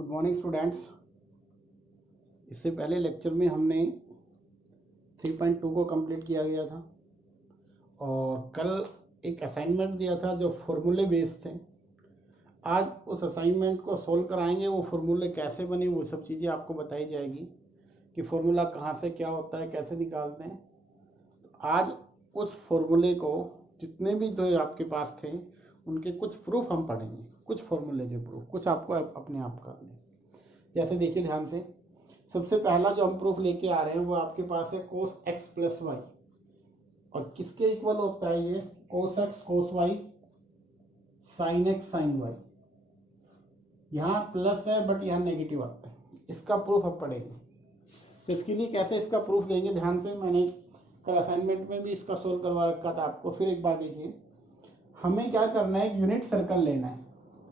Good morning students. इससे पहले lecture में हमने 3.2 को कंप्लीट किया गया था और कल एक असाइनमेंट दिया था जो फॉर्मूले बेस्ड थे। आज उस असाइनमेंट को सोल्व कराएंगे। वो फॉर्मूले कैसे बने वो सब चीज़ें आपको बताई जाएगी कि फॉर्मूला कहाँ से क्या होता है, कैसे निकालते हैं। आज उस फॉर्मूले को जितने भी तो आपके पास थे उनके कुछ प्रूफ हम पढ़ेंगे, कुछ फॉर्मूले के प्रूफ, कुछ आपको अपने आप करने। जैसे देखिए ध्यान से, सबसे पहला जो हम प्रूफ लेके आ रहे हैं वो आपके पास है कोस एक्स प्लस वाई। और किसके इक्वल होता है ये? Cos x cos y sine x sine y. यहाँ प्लस है बट यहाँ नेगेटिव आता है। इसका प्रूफ अब पढ़ेंगे। तो इसके लिए कैसे इसका प्रूफ देंगे, ध्यान से, मैंने कल असाइनमेंट में भी इसका सोल्व करवा रखा था आपको। फिर एक बार देखिए, हमें क्या करना है, यूनिट सर्कल लेना है।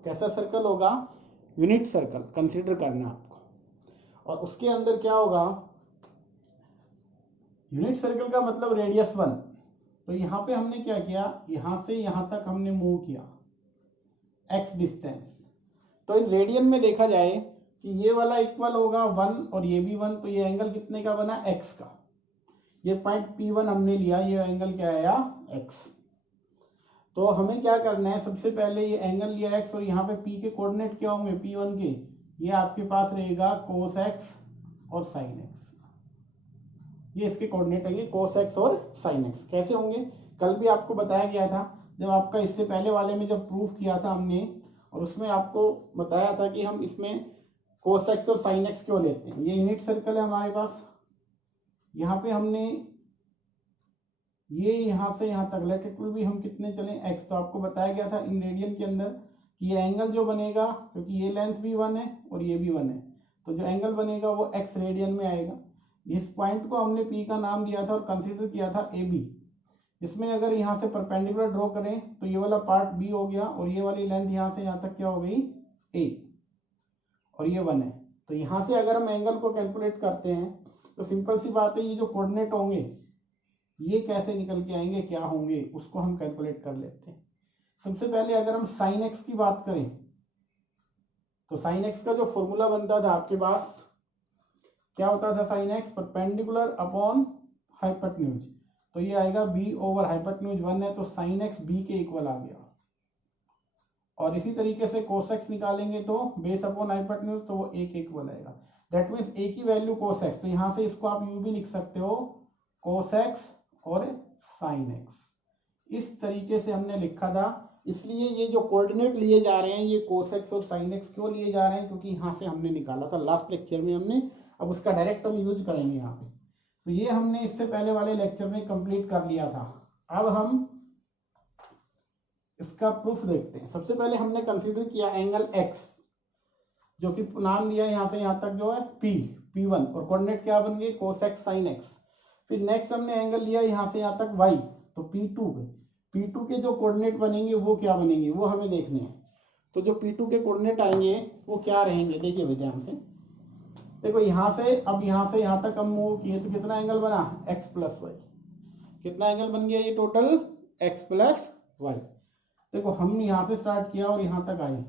कैसा सर्कल होगा? यूनिट सर्कल कंसीडर करना है आपको। और उसके अंदर क्या होगा? यूनिट सर्कल का मतलब रेडियस 1। तो यहाँ पे हमने क्या किया, यहाँ से यहाँ तक हमने मूव किया x डिस्टेंस। तो इन रेडियन में देखा जाए कि ये वाला इक्वल होगा 1 और ये भी 1। तो ये एंगल कितने का बना? x का। ये पॉइंट P1 हमने लिया, ये एंगल क्या आया? x। तो हमें क्या करना है, सबसे पहले ये एंगल लिया x और यहाँ पे P के कोऑर्डिनेट क्या होंगे? P1 के, ये आपके पास रहेगा कोस x और साइन x। ये इसके कोऑर्डिनेट आएंगे कोस x और साइन x। कैसे होंगे? कल भी आपको बताया गया था, जब आपका इससे पहले वाले में जब प्रूफ किया था हमने, और उसमें आपको बताया था कि हम इसमें कोस x और साइन x क्यों लेते हैं। ये यूनिट सर्कल है हमारे पास। यहाँ पे हमने ये यहाँ से यहाँ तक लैटिट्यूड भी हम कितने चले? x। तो आपको बताया गया था इन रेडियन के अंदर कि ये एंगल जो बनेगा, क्योंकि ये लेंथ भी 1 है और ये भी 1 है, तो जो एंगल बनेगा वो x रेडियन में आएगा। इस पॉइंट को हमने P का नाम दिया था और कंसीडर किया था AB। इसमें अगर यहाँ से परपेंडिकुलर ड्रॉ करें तो ये वाला पार्ट B हो गया और ये वाली लेंथ यहाँ से यहाँ तक क्या हो गई? A, और ये 1 है। तो यहाँ से अगर हम एंगल को कैलकुलेट करते हैं तो सिंपल सी बात है, ये जो कोऑर्डिनेट होंगे ये कैसे निकल के आएंगे, क्या होंगे, उसको हम कैलकुलेट कर लेते हैं। सबसे पहले अगर हम साइन एक्स की बात करें तो साइन एक्स का जो फॉर्मूला बनता था आपके पास, क्या होता था? Sine x perpendicular upon hypotenuse. तो ये आएगा b ओवर हाइपोटेन्यूज 1 है, तो साइन एक्स b के इक्वल आ गया। और इसी तरीके से कोस एक्स निकालेंगे तो बेस अपॉन हाइपोटेन्यूज, तो वो a के इक्वल आएगा। दैट मीन्स a की वैल्यू कोस एक्स। तो यहाँ से इसको आप यूं भी लिख सकते हो, कोस एक्स और साइन एक्स। इस तरीके से हमने लिखा था। इसलिए ये जो कोऑर्डिनेट लिए जा रहे हैं, ये कोस एक्स और साइन एक्स क्यों लिए जा रहे हैं? क्योंकि यहाँ से हमने निकाला था लास्ट लेक्चर में हमने, अब उसका डायरेक्ट हम यूज करेंगे यहाँ पे। तो ये हमने इससे पहले वाले लेक्चर में कंप्लीट कर लिया था। अब हम इसका प्रूफ देखते हैं। सबसे पहले हमने कंसीडर किया एंगल x, जो कि नाम दिया यहाँ से यहाँ तक जो है P1, और कोऑर्डिनेट क्या बन गए? कोस एक्स साइन एक्स। फिर नेक्स्ट हमने एंगल लिया यहाँ से यहाँ तक y, तो P2 के जो कोऑर्डिनेट बनेंगे वो क्या बनेंगे, वो हमें देखने हैं। तो जो P2 के कोऑर्डिनेट आएंगे वो क्या रहेंगे? देखिए भाई ध्यान से, देखो यहाँ से, अब यहाँ से यहाँ तक हम मूव किए तो कितना एंगल बना? x plus y. कितना एंगल बन गया ये टोटल? x plus Y. देखो हम यहाँ से स्टार्ट किया और यहाँ तक आए,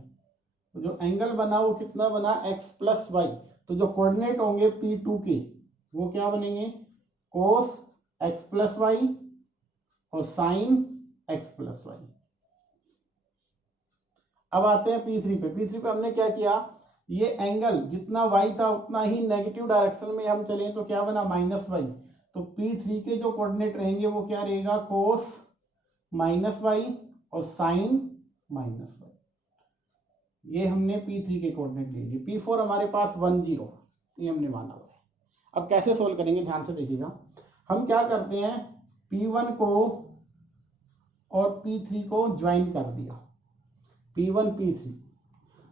तो जो एंगल बना वो कितना बना? x plus y. तो जो कोऑर्डिनेट होंगे P2 के वो क्या बनेंगे? कोस x प्लस वाई और साइन x प्लस वाई। अब आते हैं P3 पे। P3 पे हमने क्या किया, ये एंगल जितना y था उतना ही नेगेटिव डायरेक्शन में हम चले, तो क्या बना? Minus y. तो P3 के जो कोऑर्डिनेट रहेंगे वो क्या रहेगा? कोस माइनस वाई और साइन माइनस वाई। ये हमने P3 के कोऑर्डिनेट ले लिए। P4 हमारे पास 1 0, ये हमने माना हुआ है। अब कैसे सोल्व करेंगे, ध्यान से देखिएगा। हम क्या करते हैं, P1 को और P3 को ज्वाइन कर दिया, P1 P3।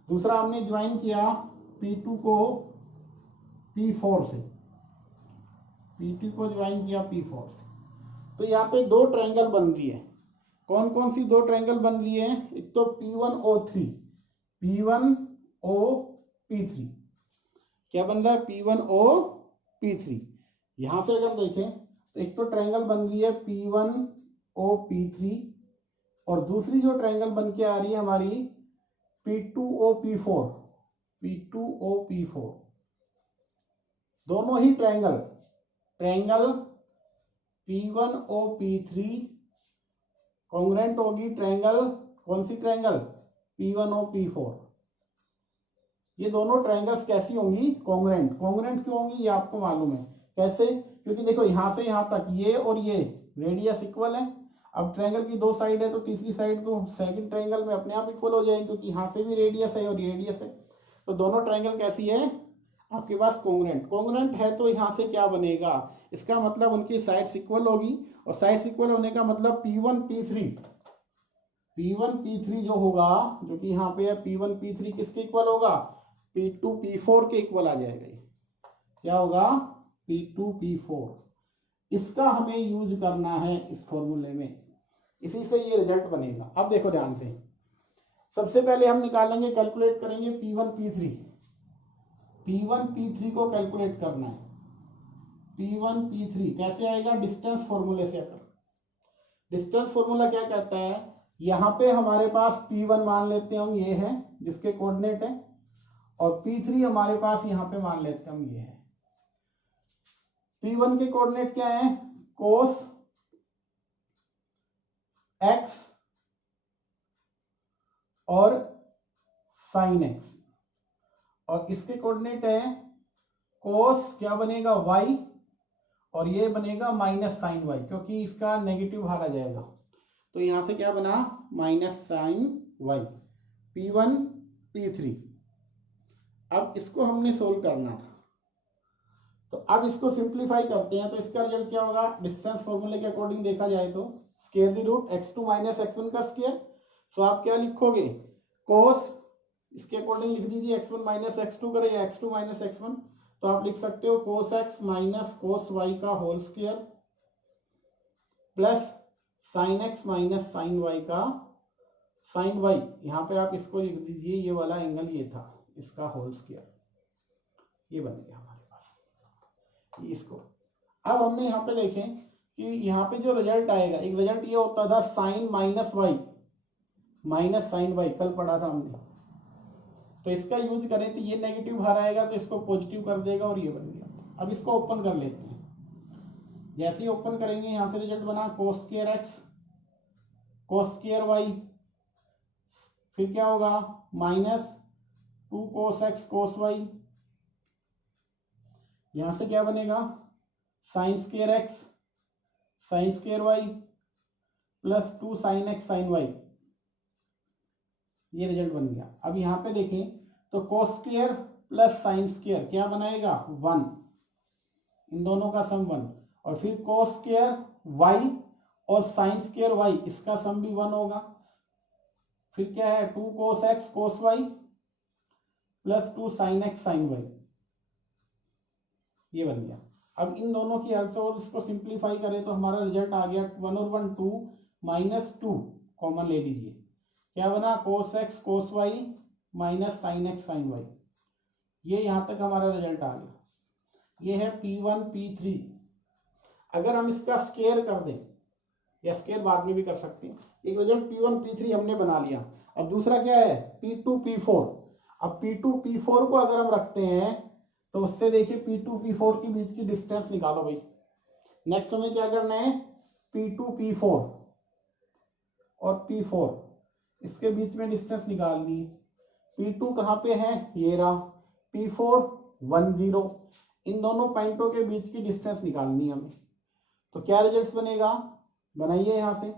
दूसरा हमने ज्वाइन किया P2 को P4 से, P2 को ज्वाइन किया P4 से। तो यहाँ पे दो ट्रायंगल बन रही है। कौन कौन सी दो ट्रायंगल बन रही है? एक तो P1O3, P1OP3। क्या बन रहा है? P1OP3। यहाँ से अगर देखें तो एक तो ट्रायंगल बन रही है P1OP3, और दूसरी जो ट्रायंगल बन के आ रही है हमारी P2OP4। P2OP4 दोनों ही ट्रायंगल P1OP3 कॉन्ग्रेंट होगी ट्रायंगल, कौन सी ट्रायंगल, P1OP4। ये दोनों ट्रायंगल्स कैसी होंगी, कॉन्ग्रेंट। कॉन्ग्रेंट क्यों होंगी ये आपको मालूम है कैसे, क्योंकि देखो यहां से यहां तक ये और ये रेडियस इक्वल है। अब ट्रायंगल की दो साइड है तो तीसरी साइड तो सेकंड ट्रायंगल में अपने आप इक्वल हो जाएगी, क्योंकि यहाँ से भी रेडियस है और रेडियस है। तो दोनों ट्रायंगल कैसी है आपके पास, कॉन्ग्रेंट। कॉन्ग्रेंट है तो यहाँ से क्या बनेगा, इसका मतलब उनकी साइड्स इक्वल होगी, और साइड्स इक्वल होने का मतलब P1P3 जो होगा, जो कि यहाँ पे है P1P3 किसके इक्वल होगा, P2P4 के इक्वल आ जाएगा। क्या होगा, P2P4। इसका हमें यूज करना है इस फॉर्मूले में, इसी से ये रिजल्ट बनेगा। अब देखो ध्यान से, सबसे पहले हम निकालेंगे, कैलकुलेट करेंगे P1P3 को कैलकुलेट करना है। P1P3 कैसे आएगा, डिस्टेंस फॉर्मूले से आकर। डिस्टेंस फॉर्मूला क्या कहता है, यहाँ पे हमारे पास P1 मान लेते हैं हम, ये है जिसके कोऑर्डिनेट है, और P3 हमारे पास यहाँ पे मान लेते हैं हम, ये है। P1 के कोऑर्डिनेट क्या है, कोस x और साइन x, और इसके कोऑर्डिनेट है कोस क्या बनेगा y, और ये बनेगा माइनस साइन y, क्योंकि इसका नेगेटिव बाहर आ जाएगा। तो यहां से क्या बना, माइनस साइन y, P1P3। अब इसको हमने सोल्व करना था, तो अब इसको सिंप्लीफाई करते हैं। तो इसका रिजल्ट क्या होगा, डिस्टेंस फॉर्मूले के अकॉर्डिंग देखा जाए तो square the root x2 minus x1 का स्क्वायर। सो आप क्या लिखोगे, कोस, इसके अकॉर्डिंग लिख दीजिए x1 माइनस x2 करे या x2 माइनस x1, तो आप लिख सकते हो cos x minus cos y का whole square plus sine x minus sine y का साइन y। यहाँ पे आप इसको लिख दीजिए, ये वाला एंगल ये था, इसका होल स्क्वायर, ये बन गया हमारे पास इसको। अब हमने यहाँ पे देखें कि यहाँ पे जो रिजल्ट आएगा, एक रिजल्ट ये होता था sine minus y minus sine y, कल पढ़ा था हमने। तो इसका यूज करें तो ये नेगेटिव बाहर आएगा, तो इसको पॉजिटिव कर देगा, और ये बन गया। अब इसको ओपन कर लेते हैं। जैसे ही ओपन करेंगे, यहाँ से रिजल्ट बना cos square x cos square y, फिर क्या होगा, minus 2 cos x cos y, यहां से क्या बनेगा, sine square x sine square y plus 2 sine x sine y, ये रिजल्ट बन गया। अब यहाँ पे देखें तो cos square plus sine square क्या बनाएगा, 1, इन दोनों का सम 1, और फिर कोस स्क्वायर y और साइन स्क्वायर y, इसका सम भी 1 होगा। फिर क्या है, 2 cos x cos y plus 2 sine x sine y, ये बन गया। अब इन दोनों की हेल्प से इसको सिंप्लीफाई करें तो हमारा रिजल्ट आ गया 1 और 1 2 माइनस 2 कॉमन ले लीजिए, क्या बना, cos x cos y minus sine x sine y। ये यहां तक हमारा रिजल्ट आ गया। ये है P1P3। अगर हम इसका स्क्वायर कर दें, या स्क्वायर बाद में भी कर सकते हैं, एक रिजल्ट P1P3 हमने बना लिया। अब दूसरा क्या है, P2P4। अब P2P4 को अगर हम रखते हैं तो उससे देखिए P2P4 के बीच की डिस्टेंस निकालो भाई। नेक्स्ट हमें क्या करना है, P2P4 और P4, इसके बीच में डिस्टेंस निकालनी है। P2 कहाँ पे है, ये रहा, P4 1 0, इन दोनों पॉइंटों के बीच की डिस्टेंस निकालनी है हमें। तो क्या रिजल्ट बनेगा, बनाइए यहां से,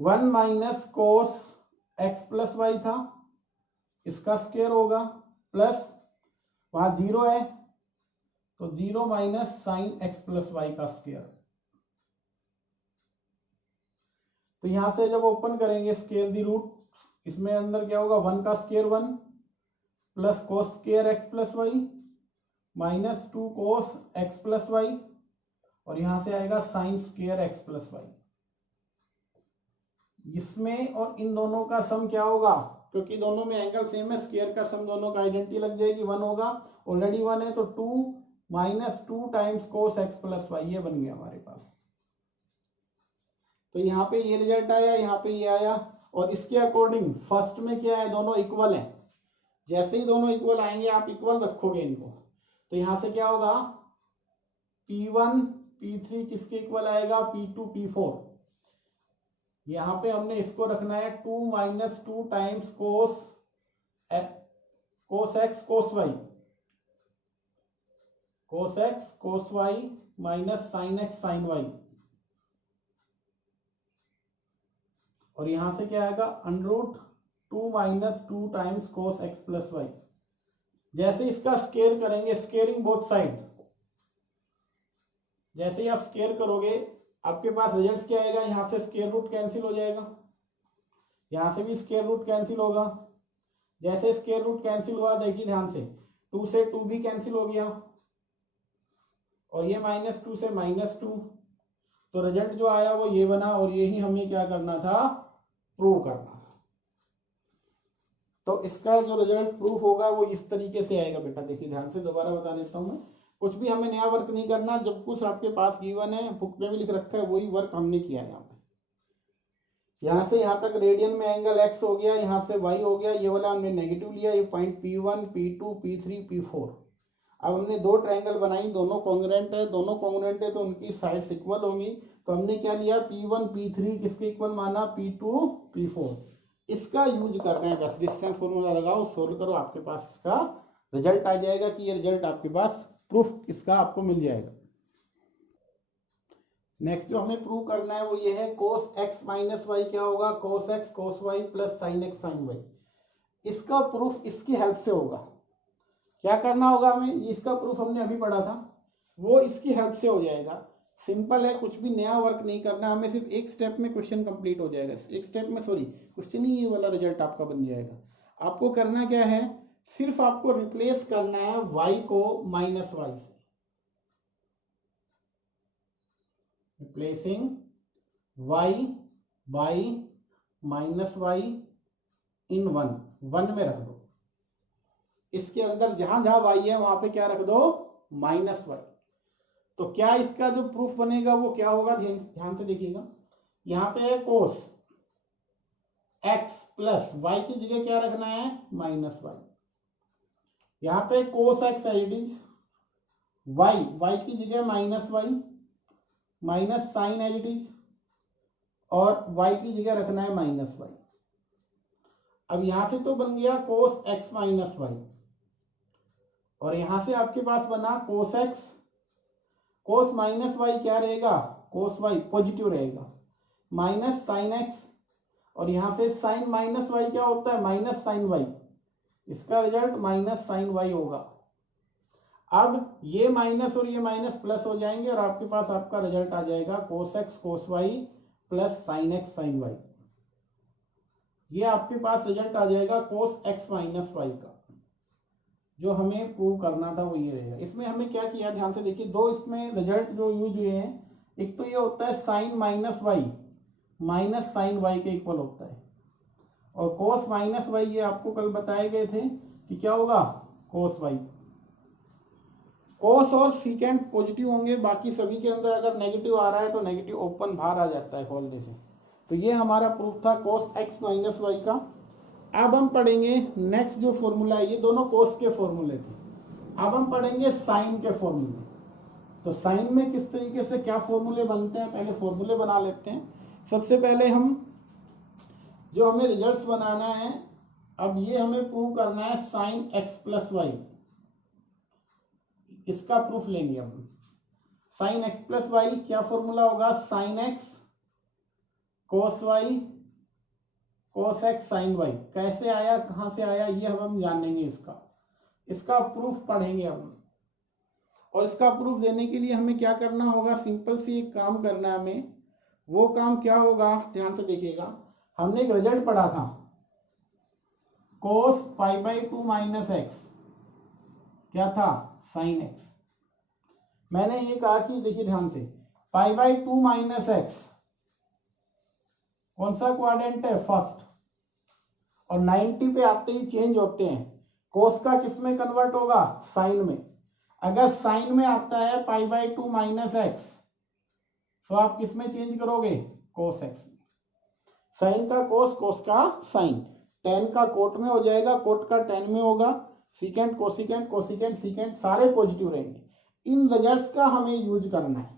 1 minus cos x plus y था, इसका स्क्वायर होगा, प्लस वहां 0 है तो 0 minus sine x plus y का स्क्वायर। तो यहां से जब ओपन करेंगे स्क्वायर दी रूट, इसमें अंदर क्या होगा, 1 का square 1 plus cos square x plus y minus 2 cos x plus y, और यहां से आएगा sine square x plus y. इसमें और इन दोनों का सम क्या होगा, क्योंकि दोनों में एंगल सेम है, स्क्वायर का सम दोनों का आइडेंटिटी लग जाएगी, 1 होगा, ऑलरेडी 1 है, तो 2 माइनस 2 टाइम्स कोस x प्लस वाई, ये बन गया हमारे पास। तो यहाँ पे ये रिजल्ट आया, यहाँ पे ये आया, और इसके अकॉर्डिंग फर्स्ट में क्या है, दोनों इक्वल है। जैसे ही दोनों इक्वल आएंगे आप इक्वल रखोगे इनको, तो यहां से क्या होगा, P1 P3 किसके इक्वल आएगा, P2 P4। यहां पे हमने इसको रखना है 2 - 2 times cos x cos y, cos x cos y minus sine x sine y, और यहां से क्या आएगा √2 - 2 times cos x plus y. जैसे इसका स्केयर करेंगे, स्केयरिंग बोथ साइड, जैसे ही आप स्केयर करोगे आपके पास रिजल्ट क्या आएगा, यहां से स्केयर रूट कैंसिल हो जाएगा, यहां से भी स्केयर रूट कैंसिल होगा। जैसे स्केयर रूट कैंसिल हुआ, देखिए ध्यान से, 2 से 2 भी कैंसिल हो गया, और ये -2 से -2, तो रिजल्ट जो आया वो ये बना, और यही हमें क्या करना था, प्रूव करना था। तो इसका जो रिजल्ट प्रूफ होगा वो इस तरीके से आएगा बेटा। देखिए ध्यान से दोबारा बता देता हूँ मैं, कुछ भी हमें नया वर्क नहीं करना, जब कुछ आपके पास गिवन है, बुक में भी लिख रखा है, वही वर्क हमने किया है। यहाँ पे यहाँ से यहाँ तक रेडियन में एंगल एक्स हो गया, यहाँ से वाई हो गया, ये वाला हमने नेगेटिव लिया, ये point P1 P2 P3 P4। अब हमने दो ट्रायंगल बनाई, दोनों कॉन्ग्रुएंट है, दोनों कॉन्ग्रुएंट है तो उनकी साइड्स इक्वल होंगी। तो हमने क्या लिया, P1 P3 किसके इक्वल माना, P2 P4। इसका यूज करना है, बस डिस्टेंस फॉर्मूला लगाओ, सोल्व करो, आपके पास इसका रिजल्ट आ जाएगा कि ये रिजल्ट आपके पास प्रूफ इसका आपको मिल जाएगा। नेक्स्ट जो हमें प्रूव करना है वो ये है, कोस एक्स माइनस वाई क्या होगा, cos x cos y plus sine x sine y. इसका प्रूफ इसकी हेल्प से होगा। क्या करना होगा हमें, इसका प्रूफ हमने अभी पढ़ा था, वो इसकी हेल्प से हो जाएगा। सिंपल है, कुछ भी नया वर्क नहीं करना हमें, सिर्फ एक स्टेप में क्वेश्चन कंप्लीट हो जाएगा, एक स्टेप में, सॉरी क्वेश्चन ही, ये वाला रिजल्ट आपका बन जाएगा। आपको करना क्या है, सिर्फ आपको रिप्लेस करना है y को माइनस वाई से, replacing y by minus y in 1 में रख दो। इसके अंदर जहां जहां y है वहां पे क्या रख दो, माइनस वाई। तो क्या इसका जो प्रूफ बनेगा वो क्या होगा, ध्यान से देखिएगा, यहाँ पे है कोस x प्लस वाई की जगह क्या रखना है, माइनस वाई। यहाँ पे कोस एक्स है, इट इज वाई की जगह minus y, minus sine as it is, और y की जगह रखना है माइनस वाई। अब यहां से तो बन गया कोस एक्स माइनस वाई, और यहां से आपके पास बना cos x, cos minus y क्या रहेगा, कोस वाई पॉजिटिव रहेगा, माइनस साइन एक्स, और यहां से साइन माइनस वाई क्या होता है, माइनस साइन वाई। इसका रिजल्ट माइनस साइन वाई होगा। अब ये माइनस और ये माइनस प्लस हो जाएंगे, और आपके पास आपका रिजल्ट आ जाएगा cos x cos y plus sine x sine y. ये आपके पास रिजल्ट आ जाएगा कोस एक्स माइनस वाई का। जो हमें प्रूव करना था वो ये रहेगा। इसमें हमें क्या किया, ध्यान से देखिए, दो इसमें रिजल्ट जो यूज हुए हैं, एक तो ये होता है sine minus y minus sine y के इक्वल होता है, और कोस माइनस वाई ये आपको कल बताए गए थे कि क्या होगा, कोस वाई। कोस और सीकेंट पॉजिटिव होंगे, बाकी सभी के अंदर अगर नेगेटिव आ रहा है तो नेगेटिव ओपन बाहर आ जाता है खोलने से। तो ये हमारा प्रूफ था कोस एक्स माइनस वाई का। अब हम पढ़ेंगे नेक्स्ट जो फॉर्मूला है, ये दोनों कोस के फॉर्मूले थे। अब हम पढ़ेंगे साइन के फॉर्मूले। तो साइन में किस तरीके से क्या फॉर्मूले बनते हैं, पहले फॉर्मूले बना लेते हैं। सबसे पहले हम जो हमें रिजल्ट्स बनाना है, अब ये हमें प्रूव करना है साइन एक्स प्लस वाई, इसका प्रूफ लेंगे हम। साइन एक्स प्लस वाई क्या फॉर्मूला होगा, sine x cos y cos x sine y. कैसे आया, कहां से आया, ये हम जानेंगे। इसका प्रूफ पढ़ेंगे हम। और इसका प्रूफ देने के लिए हमें क्या करना होगा, सिंपल सी एक काम करना है हमें। वो काम क्या होगा, ध्यान से देखिएगा। हमने एक रिजल्ट पढ़ा था, कोस π/2 माइनस एक्स क्या था, साइन एक्स। मैंने ये कहा कि देखिए ध्यान से, π/2 माइनस एक्स कौन सा क्वाड्रेंट है, फर्स्ट, और 90 पे आते ही चेंज होते हैं। कोस का किस में कन्वर्ट होगा, साइन में। अगर साइन में आता है π/2 माइनस एक्स, तो आप किस में चेंज करोगे, कोस एक्स में। साइन का कोस, कोस का साइन। टेन का कोट में हो जाएगा, कोट का टेन में होगा, सीकेंट कोसिकेंट कोसिकेंट सीकेंट सारे पॉजिटिव रहेंगे। इन रिजल्ट्स का हमें यूज करना है,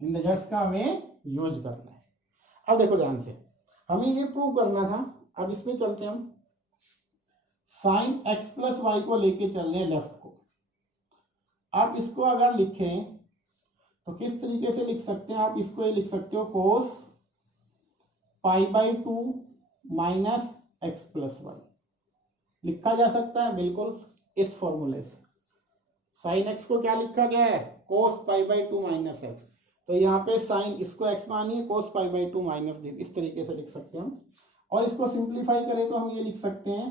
इन रिजल्ट्स का हमें यूज करना है। अब देखो ध्यान से, हमें ये प्रूव करना था। अब इसमें चलते हैं हम, साइन एक्स प्लस वाई को लेके चल रहे हैं लेफ्ट को। आप इसको अगर लिखें तो किस तरीके से लिख सकते हैं, आप इसको ये लिख सकते हो cos pi by 2 minus x plus y, लिखा जा सकता है बिल्कुल इस फॉर्मूले से। साइन एक्स को क्या लिखा गया है, कोस पाई बाई 2 माइनस एक्स, तो यहाँ पे साइन इसको एक्स मानिए, कोस पाई बाई 2 माइनस दी, इस तरीके से लिख सकते हैं हम। और इसको सिंप्लीफाई करें तो हम ये लिख सकते हैं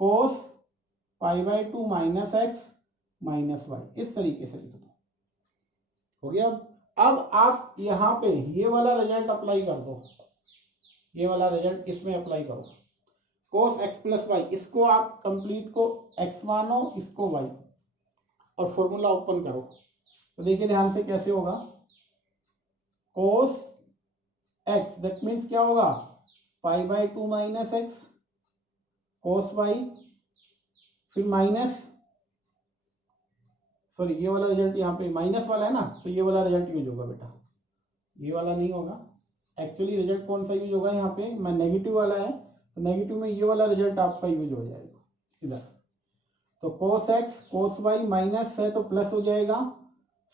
cos pi by 2 minus x minus y, इस तरीके से लिख दो, हो गया। अब आप यहाँ पे ये वाला रिजल्ट अप्लाई कर दो, ये वाला रिजल्ट इसमें अप्लाई करो, कोस एक्स प्लस वाई, इसको आप कंप्लीट को एक्स मानो, इसको वाई, और फॉर्मूला ओपन करो। तो देखिए ध्यान से कैसे होगा, कोस एक्स दैट मीन्स क्या होगा, pi by 2 minus x, cos y, फिर माइनस, सॉरी ये वाला रिजल्ट यहाँ पे माइनस वाला है ना, तो ये वाला रिजल्ट यूज होगा बेटा, ये वाला नहीं होगा। एक्चुअली रिजल्ट कौन सा यूज होगा यहाँ पे, मैं नेगेटिव वाला है, तो नेगेटिव में ये वाला रिजल्ट आपका यूज हो जाएगा इधर। तो cos x cos y minus है तो प्लस हो जाएगा,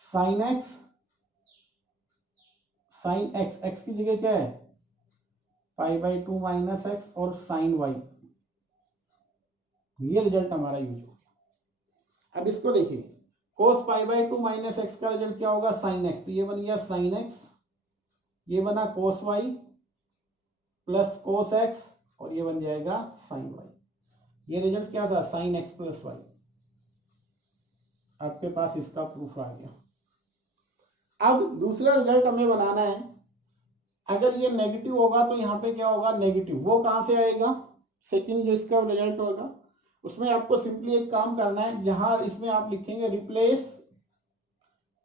sign x, sine x, x की जगह क्या है पाई बाई 2 माइनस एक्स, और साइन वाई, ये रिजल्ट हमारा यूज हो गया। अब इसको देखिए, कोस पाई बाई 2 माइनस एक्स का रिजल्ट क्या होगा, साइन एक्स, तो ये बन गया साइन एक्स, ये बना कोस वाई प्लस कोस एक्स, और ये बन जाएगा साइन वाई। ये रिजल्ट क्या था, साइन एक्स प्लस वाई। आपके पास इसका प्रूफ आ गया। अब दूसरा रिजल्ट हमें बनाना है, अगर ये नेगेटिव होगा तो यहाँ पे क्या होगा, नेगेटिव, वो कहां से आएगा, सेकंड जो इसका रिजल्ट होगा उसमें आपको सिंपली एक काम करना है, जहां इसमें आप लिखेंगे replace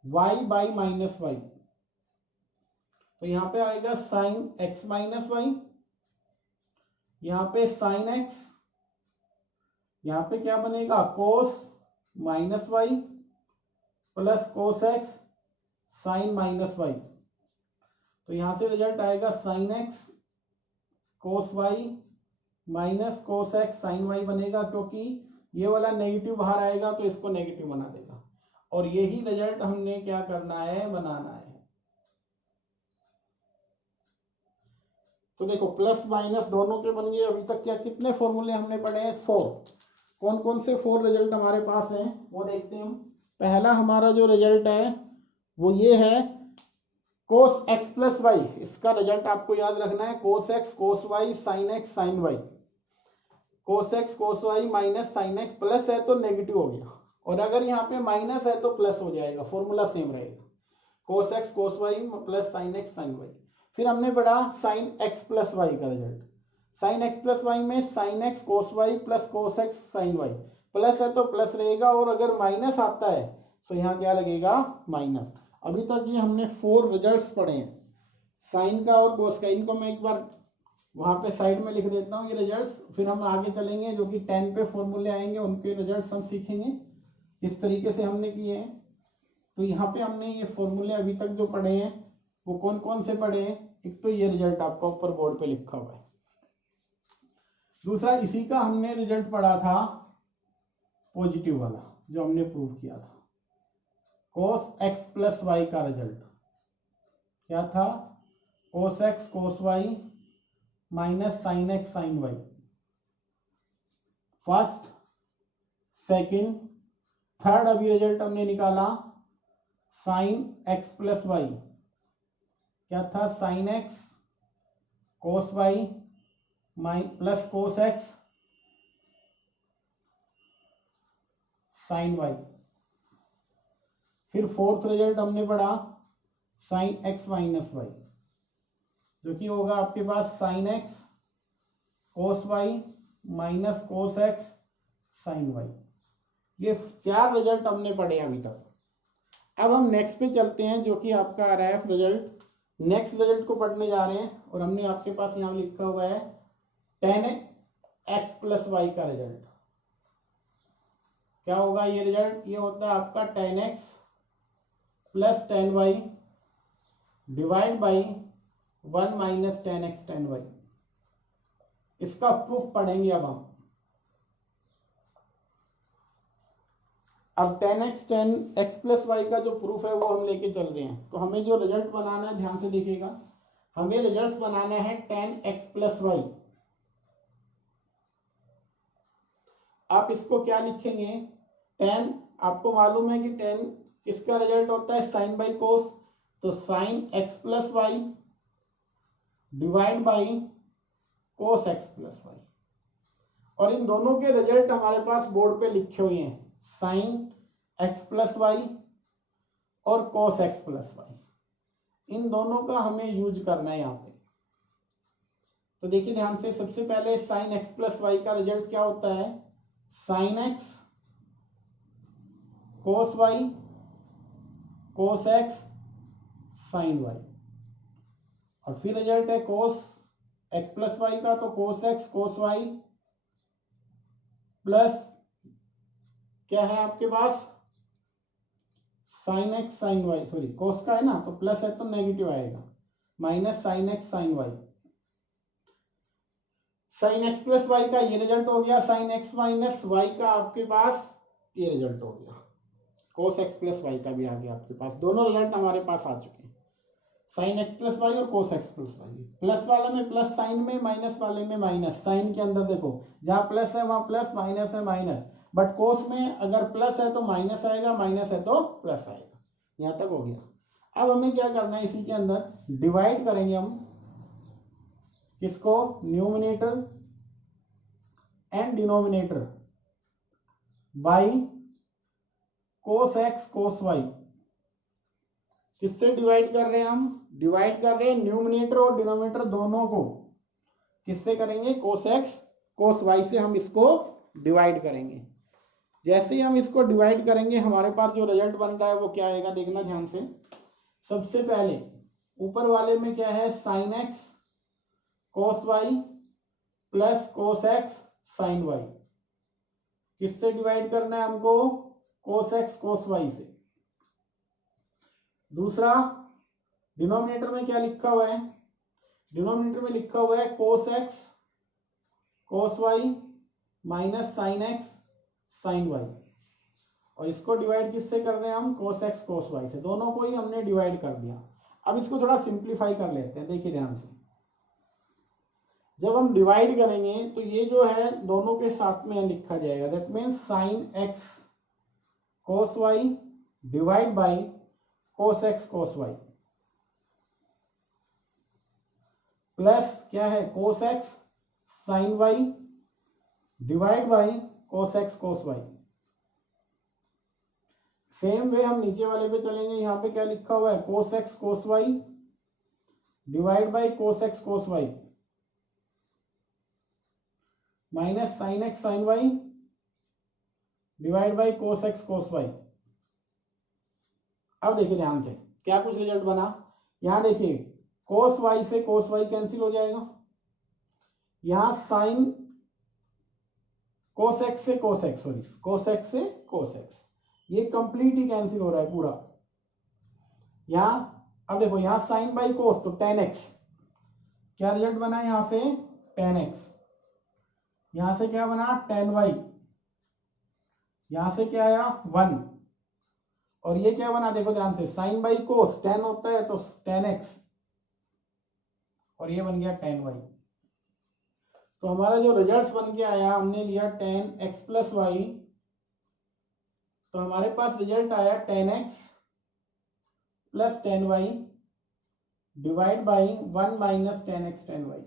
y by minus y, तो यहाँ पे आएगा साइन एक्स माइनस वाई, यहाँ पे साइन एक्स, यहाँ पे क्या बनेगा cos minus y plus cos x sine minus y, तो यहां से रिजल्ट आएगा sine x cos y minus cos x sine y बनेगा, क्योंकि ये वाला नेगेटिव बाहर आएगा तो इसको नेगेटिव बना देगा, और यही रिजल्ट हमने क्या करना है, बनाना है। तो देखो प्लस माइनस दोनों के बन गए। अभी तक क्या कितने फॉर्मूले हमने पढ़े हैं, 4। कौन कौन से 4 रिजल्ट हमारे पास हैं वो देखते हैं हम। पहला हमारा जो रिजल्ट है वो ये है कोस एक्स प्लस वाई, इसका रिजल्ट आपको याद रखना है, cos x cos y sine x sine y, cos x cos y minus sine x, plus है तो नेगेटिव हो गया, और अगर यहाँ पे माइनस है तो प्लस हो जाएगा, फॉर्मूला सेम रहेगा, cos x cos y plus sine x sine y. फिर हमने पढ़ा साइन एक्स प्लस वाई का result, sine x plus y में sine x cos y plus cos x sine y, plus है तो प्लस रहेगा, और अगर माइनस आता है तो यहाँ क्या लगेगा, माइनस। अभी तक ये हमने 4 रिजल्ट्स पढ़े हैं, साइन का और कोस का, इनको मैं एक बार वहां पे साइड में लिख देता हूँ ये रिजल्ट्स, फिर हम आगे चलेंगे जो कि 10 पे फॉर्मूले आएंगे उनके रिजल्ट्स हम सीखेंगे किस तरीके से हमने किए हैं। तो यहाँ पे हमने ये फॉर्मूले अभी तक जो पढ़े हैं वो कौन कौन से पढ़े हैं, एक तो ये रिजल्ट आपका ऊपर बोर्ड पे लिखा हुआ है, दूसरा इसी का हमने रिजल्ट पढ़ा था पॉजिटिव वाला जो हमने प्रूव किया था, कोस एक्स प्लस वाई का रिजल्ट क्या था, cos x cos y minus sine x sine y, first second third. अभी रिजल्ट हमने निकाला साइन एक्स प्लस वाई, क्या था, sine x cos y plus cos x sine y. फिर fourth result हमने पढ़ा साइन एक्स माइनस वाई, जो कि होगा आपके पास sine x cos y minus cos x sine y. ये 4 रिजल्ट हमने पढ़े अभी तक। अब हम नेक्स्ट पे चलते हैं जो कि आपका आ रहा है रिजल्ट, नेक्स्ट रिजल्ट को पढ़ने जा रहे हैं, और हमने आपके पास यहाँ लिखा हुआ है टेन एक्स प्लस वाई का रिजल्ट क्या होगा? ये रिजल्ट ये होता है आपका tan x plus tan y divide by 1 minus tan x tan y. इसका प्रूफ पढ़ेंगे अब हम। अब टेन एक्स प्लस वाई का जो प्रूफ है वो हम लेके चल रहे हैं। तो हमें जो रिजल्ट बनाना है, ध्यान से देखिएगा, हमें रिजल्ट बनाना है टेन एक्स प्लस वाई। आप इसको क्या लिखेंगे? टेन, आपको मालूम है कि टेन किसका रिजल्ट होता है? Sine by cos. तो sine x plus y divide by cos x plus y. और इन दोनों के रिजल्ट हमारे पास बोर्ड पे लिखे हुए हैं, साइन एक्स प्लस वाई और कोस एक्स प्लस वाई। इन दोनों का हमें यूज करना है यहाँ पे। तो देखिए ध्यान से, सबसे पहले साइन एक्स प्लस वाई का रिजल्ट क्या होता है? Sine x cos y cos x sine y. और फिर रिजल्ट है कोस एक्स प्लस वाई का, तो cos x cos y plus क्या है आपके पास? Sine x sine y, sorry cos का है ना, तो प्लस है तो नेगेटिव आएगा, minus sine x sine y. Sine x plus y का ये रिजल्ट हो गया, साइन एक्स माइनस वाई का आपके पास ये रिजल्ट हो गया, कोस एक्स प्लस वाई का भी आ गया आपके पास। दोनों रिजल्ट हमारे पास आ चुके हैं, साइन एक्स प्लस वाई और cos x plus y. Plus वाले में प्लस साइन में, माइनस वाले में माइनस साइन। के अंदर देखो, जहां प्लस है वहां प्लस, माइनस है माइनस, बट कोस में अगर प्लस है तो माइनस आएगा, माइनस है तो प्लस आएगा। यहां तक हो गया। अब हमें क्या करना है, इसी के अंदर डिवाइड करेंगे हम किसको? Numerator and denominator by cos x cos y. किससे डिवाइड कर रहे हैं हम? डिवाइड कर रहे हैं न्यूमिनेटर और डिनोमिनेटर दोनों को। किससे करेंगे? कोस एक्स कोस वाई से हम इसको डिवाइड करेंगे। जैसे ही हम इसको डिवाइड करेंगे, हमारे पास जो रिजल्ट बन रहा है वो क्या आएगा, देखना ध्यान से। सबसे पहले ऊपर वाले में क्या है? Sine x cos y plus cos x sine y. किससे डिवाइड करना है हमको? कोस एक्स कोस वाई से। दूसरा, डिनोमिनेटर में क्या लिखा हुआ है? डिनोमिनेटर में लिखा हुआ है cos x cos y minus sine x sine y. और इसको डिवाइड किससे कर रहे हैं हम? कोस एक्स कोस वाई से। दोनों को ही हमने डिवाइड कर दिया। अब इसको थोड़ा सिंप्लीफाई कर लेते हैं। देखिए ध्यान से, जब हम डिवाइड करेंगे तो ये जो है दोनों के साथ में लिखा जाएगा। That means sine x cos y divide by cos x cos y plus क्या है? Cos x sine y divide by cos x cos y. Same way हम नीचे वाले पे चलेंगे। यहां पे क्या लिखा हुआ है? Cos x cos y divide by cos x cos y minus sine x sine y divide by cos x cos y. अब देखिए ध्यान से क्या कुछ रिजल्ट बना। यहां देखिए, कोस वाई से कोस वाई कैंसिल हो जाएगा। यहां साइन कोस एक्स से cos x, sorry cos x से कोस एक्स, ये कंप्लीट ही कैंसिल हो रहा है पूरा। यहां अब देखो, यहां साइन बाई कोस तो टेन एक्स, क्या रिजल्ट बना यहां से? Tan x. यहां से क्या बना? Tan y. यहां से क्या आया? वन। और ये क्या बना? देखो ध्यान से, साइन बाई कोस टेन होता है तो टेन एक्स, और ये बन गया टेन वाई। तो हमारा जो रिजल्ट बन के आया, हमने लिया टेन एक्स प्लस वाई, तो हमारे पास रिजल्ट आया tan x plus tan y divide by 1 minus tan x tan y.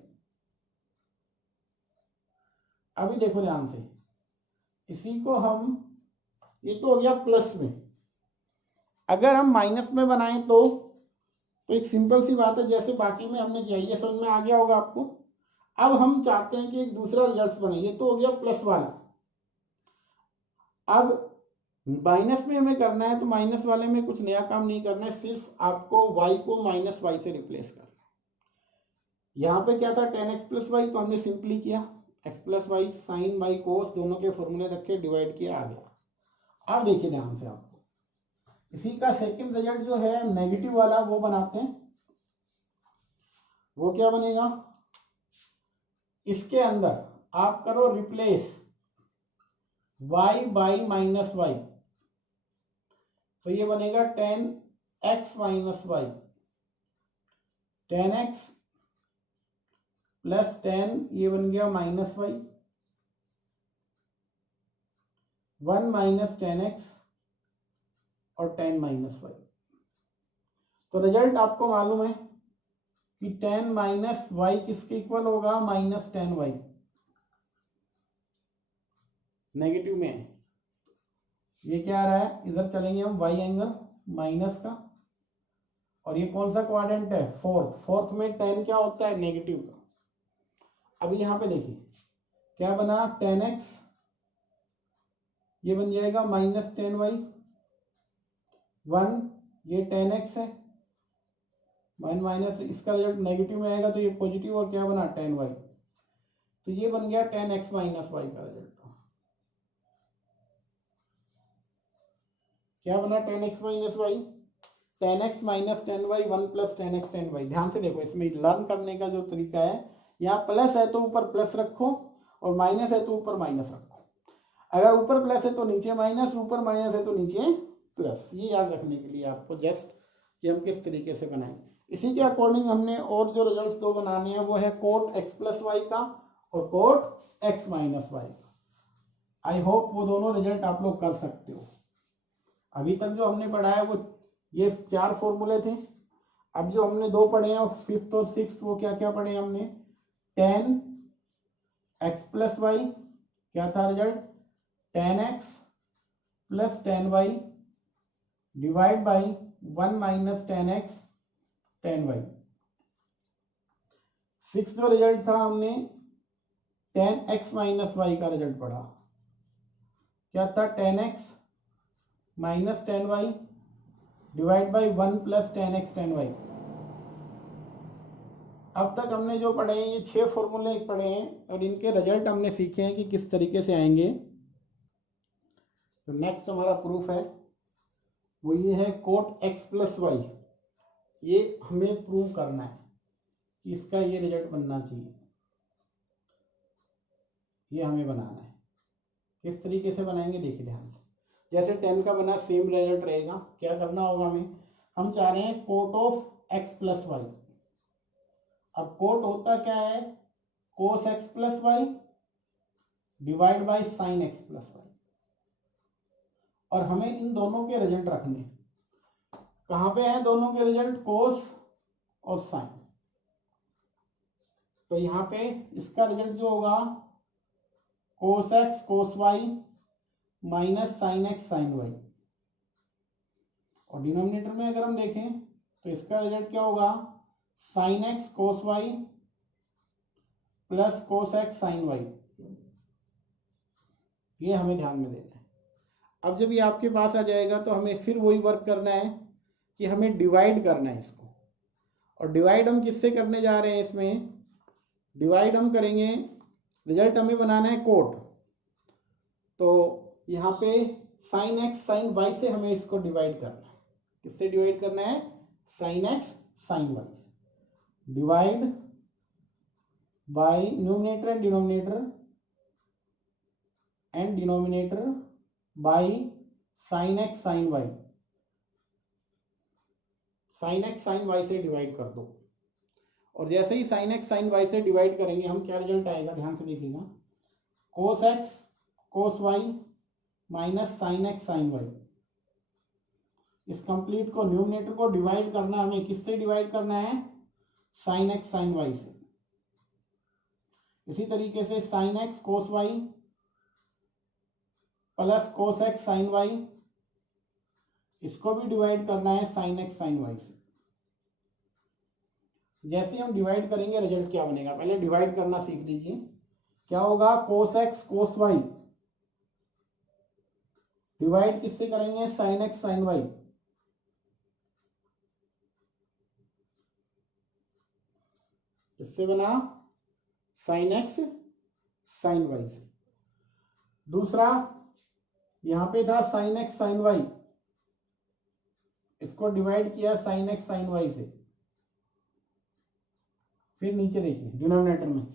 अभी देखो ध्यान से, इसी को हम, ये तो हो गया प्लस में। अगर हम माइनस में बनाएं तो एक सिंपल सी बात है, जैसे बाकी में हमने किया, ये समझ में आ गया होगा आपको। अब हम चाहते हैं कि एक दूसरा रिजल्ट बने। ये तो हो गया प्लस वाला। अब माइनस में हमें करना है, तो माइनस वाले में कुछ नया काम नहीं करना है, सिर्फ आपको y को माइनस वाई से रिप्लेस करना है। यहाँ पे क्या था tan x प्लस वाई, तो हमने सिंपली किया x plus y sine by cos, दोनों के फॉर्मूले रखे, डिवाइड किया, आ गया। अब देखिए ध्यान से, आपको इसी का सेकंड रिजल्ट जो है नेगेटिव वाला वो बनाते हैं। वो क्या बनेगा, इसके अंदर आप करो replace y by minus y, तो ये बनेगा tan x minus y, tan x plus tan, ये बन गया minus y, 1 minus tan x और tan माइनस वाई। तो रिजल्ट आपको मालूम है कि tan माइनस वाई किसके इक्वल होगा, माइनस tan y, नेगेटिव में है। ये क्या आ रहा है, इधर चलेंगे हम y एंगल माइनस का, और ये कौन सा क्वाड्रेंट है, फोर्थ, फोर्थ में tan क्या होता है, नेगेटिव का। अभी यहाँ पे देखिए क्या बना, tan x ये बन जाएगा माइनस tan y, 1 ये tan x है, 1 माइनस, इसका रिजल्ट नेगेटिव में आएगा तो ये पॉजिटिव, और क्या बना tan y, तो ये बन गया tan x माइनस वाई का रिजल्ट। क्या बना tan x minus y, tan x minus tan y, 1 plus tan x tan y। ध्यान से देखो, इसमें लर्न करने का जो तरीका है, यहाँ प्लस है तो ऊपर प्लस रखो, और माइनस है तो ऊपर माइनस रखो। अगर ऊपर प्लस है तो नीचे माइनस, ऊपर माइनस है तो नीचे प्लस। ये याद रखने के लिए आपको जस्ट कि हम किस तरीके से बनाएंगे। इसी के अकॉर्डिंग हमने और जो रिजल्ट्स दो बनाने हैं वो है कोट x प्लस वाई का और कोट x माइनस वाई का। आई होप वो दोनों रिजल्ट आप लोग कर सकते हो। अभी तक जो हमने पढ़ा है वो ये 4 फॉर्मूले थे। अब जो हमने 2 पढ़े हैं, फिफ्थ और सिक्स्थ, वो क्या क्या पढ़े हमने, tan x प्लस वाई, क्या था result, tan x plus tan y divide by 1 minus tan x tan y। Sixth जो रिजल्ट था हमने tan x माइनस वाई का रिजल्ट पढ़ा, क्या था, tan x minus tan y divide by 1 plus tan x tan y। अब तक हमने जो पढ़े हैं ये 6 फॉर्मूले पढ़े हैं, और इनके रिजल्ट हमने सीखे हैं कि किस तरीके से आएंगे। तो नेक्स्ट हमारा प्रूफ है वो ये है कोट x प्लस वाई। ये हमें प्रूव करना है कि इसका ये रिजल्ट बनना चाहिए, ये हमें बनाना है। किस तरीके से बनाएंगे देखिए ध्यान से। जैसे 10 का बना सेम रिजल्ट रहेगा। क्या करना होगा हमें, हम चाह रहे हैं cot of x plus y. अब कोट होता क्या है, cos x plus y divide by sine x plus y, और हमें इन दोनों के रिजल्ट रखने। कहाँ पे है दोनों के रिजल्ट, कोस और साइन। तो यहाँ पे इसका रिजल्ट जो होगा cos x cos y minus sine x sine y, और डिनोमिनेटर में अगर हम देखें तो इसका रिजल्ट क्या होगा, sine x cos y plus cos x sine y. ये हमें ध्यान में देना है। अब जब ये आपके पास आ जाएगा तो हमें फिर वही वर्क करना है कि हमें डिवाइड करना है इसको। और डिवाइड हम किससे करने जा रहे हैं, इसमें डिवाइड हम करेंगे, रिजल्ट हमें बनाना है कोट, तो यहाँ पे साइन x साइन y से हमें इसको डिवाइड करना है। किससे डिवाइड करना है, sine x sine y, divide by numerator and denominator by sine x sine y। Sine x sine y से डिवाइड कर दो, और जैसे ही साइन x साइन y से डिवाइड करेंगे हम, क्या रिजल्ट आएगा ध्यान से देखिएगा, cos x cos y minus sine x sine y। इस कंप्लीट को, न्यूमरेटर को डिवाइड करना, हमें किससे डिवाइड करना है, साइन x साइन y से। इसी तरीके से sine x cos y plus cos x sine y, इसको भी डिवाइड करना है साइन x साइन y से। जैसे हम डिवाइड करेंगे रिजल्ट क्या बनेगा, पहले डिवाइड करना सीख लीजिए। क्या होगा, cos x cos y divide किससे करेंगे, साइन x साइन y। इससे बना साइन एक्स साइन वाई से। दूसरा यहां पे था साइन एक्स साइन वाई, इसको डिवाइड किया साइन एक्स साइन वाई से। फिर नीचे देखिए डिनोमिनेटर में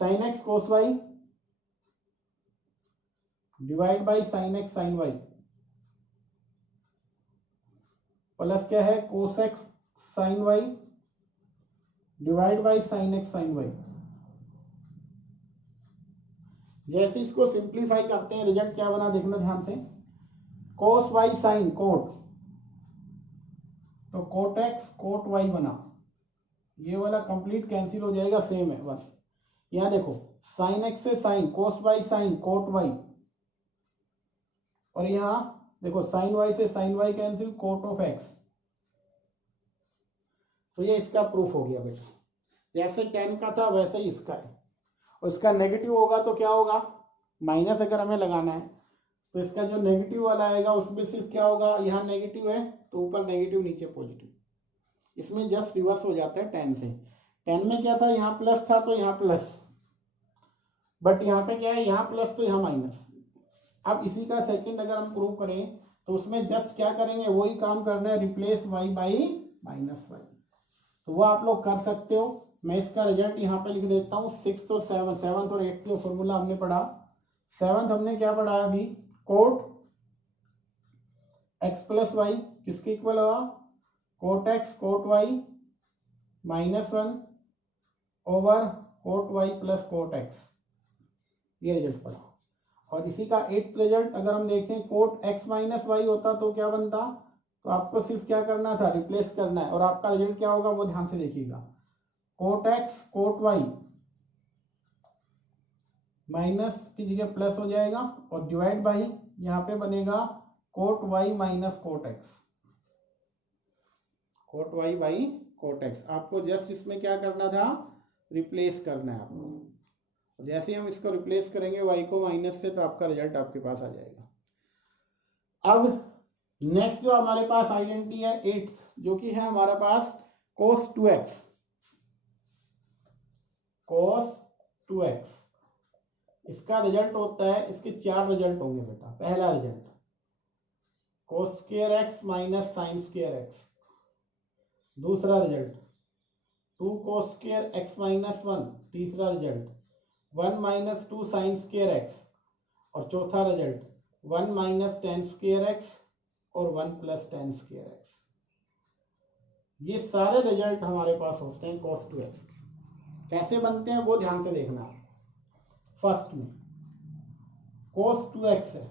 sine x cos y divide by sine x sine y, plus क्या है cos x sine y divide by sine x sine y. जैसे इसको सिंप्लीफाई करते हैं रिजल्ट क्या बना देखना ध्यान से, कोस वाई साइन कोट, तो कोट एक्स कोट वाई बना, ये वाला कंप्लीट कैंसिल हो जाएगा, सेम है बस। यहां देखो साइन एक्स से sine cos y sine cot y, और यहां देखो साइन वाई से sine y cancel cot of x. तो ये इसका प्रूफ हो गया बेटा, जैसे टेन का था वैसे ही इसका है। और इसका नेगेटिव होगा तो क्या होगा, माइनस अगर हमें लगाना है तो इसका जो नेगेटिव वाला आएगा उसमें सिर्फ क्या होगा, यहाँ नेगेटिव है तो ऊपर नेगेटिव नीचे पॉजिटिव, इसमें जस्ट रिवर्स हो जाता है टेन से। टेन में क्या था, यहाँ प्लस था तो यहाँ प्लस, बट यहाँ पे क्या है, यहाँ प्लस तो यहाँ माइनस। अब इसी का सेकंड अगर हम प्रूव करें तो उसमें जस्ट क्या करेंगे, वही काम करना है, replace y by minus y. तो वो आप लोग कर सकते हो। मैं इसका रिजल्ट यहाँ पे लिख देता हूँ। 6 और 7, 7th और 8th जो फॉर्मूला हमने पढ़ा, 7th हमने क्या पढ़ा अभी, कोट एक्स प्लस वाई किसके इक्वल होगा, cot x cot y -1 over cot y plus cot x, ये रिजल्ट पढ़ा। और इसी का 8th रिजल्ट अगर हम देखें, कोट एक्स माइनस वाई होता तो क्या बनता, तो आपको सिर्फ क्या करना था, रिप्लेस करना है। और आपका रिजल्ट क्या होगा वो ध्यान से देखिएगा, cot x cot y minus की जगह प्लस हो जाएगा, और डिवाइड बाई यहाँ पे बनेगा cot y minus cot x, cot y by cot x. आपको जस्ट इसमें क्या करना था, रिप्लेस करना है आपको। जैसे हम इसको रिप्लेस करेंगे वाई को माइनस से, तो आपका रिजल्ट आपके पास आ जाएगा। अब नेक्स्ट जो हमारे पास आइडेंटिटी है 8th, जो कि है हमारे पास cos 2x, cos 2x। इसका रिजल्ट होता है, इसके 4 रिजल्ट होंगे बेटा। पहला result cos square x minus sign square x। दूसरा result 2 cos square x minus 1। तीसरा result 1 minus 2 sign square x। और चौथा result 1 minus ten square x और 1 प्लस टेन स्क्वायर एक्स। ये सारे रिजल्ट हमारे पास होते हैं cos 2x। कैसे बनते हैं वो ध्यान से देखना। फर्स्ट में cos 2x है,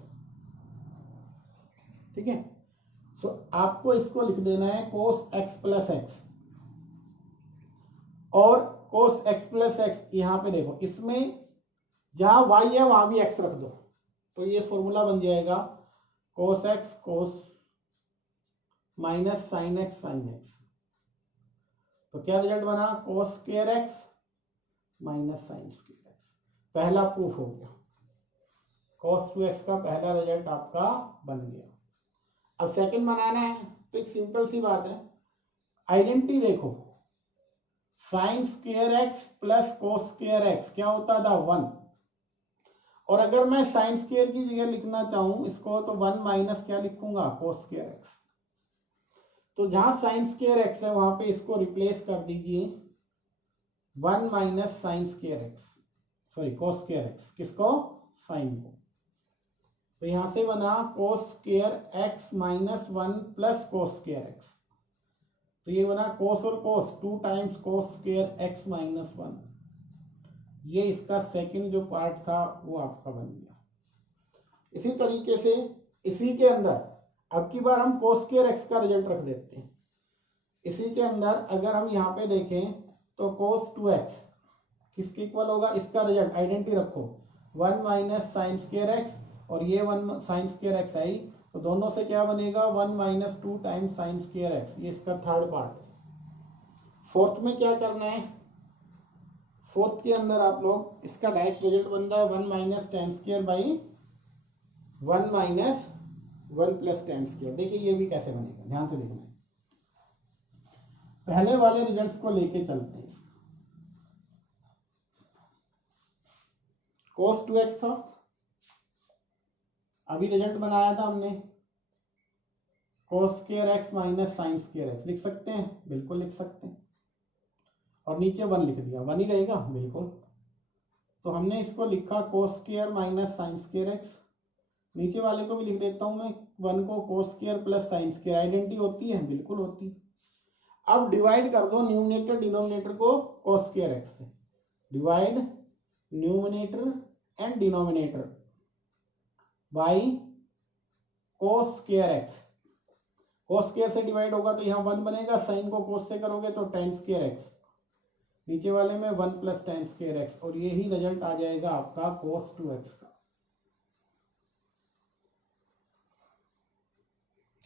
ठीक है, सो आपको इसको लिख देना है cos x प्लस एक्स, और cos x प्लस एक्स यहाँ पे देखो, इसमें जहां y है वहां भी x रख दो, तो ये फॉर्मूला बन जाएगा cos x cos minus sine x sine x. तो क्या रिजल्ट बना, cos square x minus sine square x. पहला प्रूफ हो गया, cos 2x का पहला रिजल्ट आपका बन गया। अब सेकंड बनाना है तो एक सिंपल सी बात है, आइडेंटिटी देखो, sine square x plus cos square x क्या होता था 1। और अगर मैं साइन स्क्वायर की जगह लिखना चाहूं इसको, तो 1 माइनस क्या लिखूंगा, cos स्क्वायर एक्स। तो जहां साइन स्क्वायर एक्स है वहां पे इसको रिप्लेस कर दीजिए 1 minus sine square x, sorry cos square x, किसको, साइन को। तो यहां से बना cos square x minus 1 plus cos square x. तो ये बना cos और cos 2 times cos square x minus 1। ये इसका सेकंड जो पार्ट था वो आपका बन गया। इसी तरीके से इसी के अंदर अब की बार हम cos स्क्वायर एक्स का रिजल्ट रख देते हैं। इसी के अंदर अगर हम यहाँ पे देखें तो cos 2x किसके इक्वल होगा, इसका रिजल्ट आइडेंटिटी रखो 1 माइनस साइन स्क्वायर एक्स, और ये 1 साइन स्क्वायर एक्स आई, तो दोनों से क्या बनेगा 1 minus 2 times sine square x. ये इसका थर्ड पार्ट है। फोर्थ में क्या करना है, फोर्थ के अंदर आप लोग इसका डायरेक्ट रिजल्ट बन रहा है 1 minus ten square by 1 minus 1 plus ten square. देखिए ये भी कैसे बनेगा, ध्यान से देखना। पहले वाले रिजल्ट्स को लेके चलते हैं। cos 2x था, अभी रिजल्ट बनाया था हमने cos square x minus sign square x, लिख सकते हैं, बिल्कुल लिख सकते हैं, और नीचे 1 लिख दिया, 1 ही रहेगा बिल्कुल। तो हमने इसको लिखा cos square minus sign square x, नीचे वाले को भी लिख देता हूं मैं 1 को cos square plus sine square, identity होती है, बिल्कुल होती है। अब डिवाइड कर दो न्यूमरेटर डिनोमिनेटर को cos स्क्वायर x से, divide numerator and denominator by cos square x, cos square से डिवाइड होगा तो यहाँ 1 बनेगा, साइन को cos से करोगे तो tan स्क्वायर x, नीचे वाले में 1 प्लस tan स्क्वायर x, और यही रिजल्ट आ जाएगा आपका cos 2x का।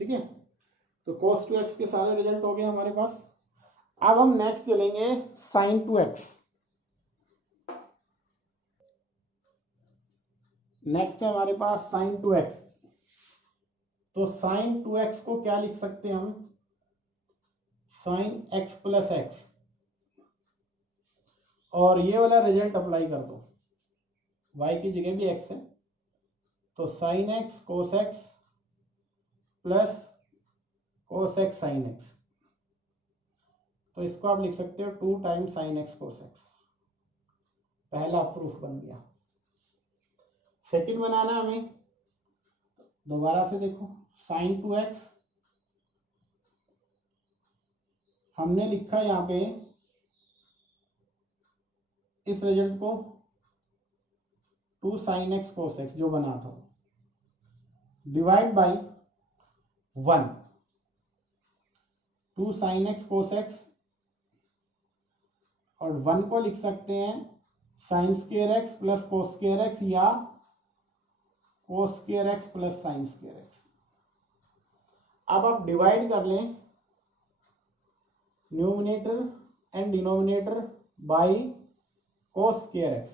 ठीक है, तो cos 2x के सारे रिजल्ट हो गए हमारे पास। अब हम नेक्स्ट चलेंगे sin 2x। नेक्स्ट है हमारे पास sin 2x। तो sin 2x को क्या लिख सकते हैं हम, sin x प्लस एक्स, और ये वाला रिजल्ट अप्लाई कर दो, y की जगह भी x है, तो sin x cos x plus cos x sin x, तो इसको आप लिख सकते हो 2 times sin x cos x। पहला प्रूफ बन गया। सेकंड बनाना हमें, दोबारा से देखो, sin 2x हमने लिखा यहाँ पे इस रिजल्ट को 2 sin x cos x जो बना था, divide by 1, 2 sin x cos x, और 1 को लिख सकते हैं sin square x plus cos square x या cos square x plus sin square x। अब आप डिवाइड कर लें numerator and denominator by cos square x,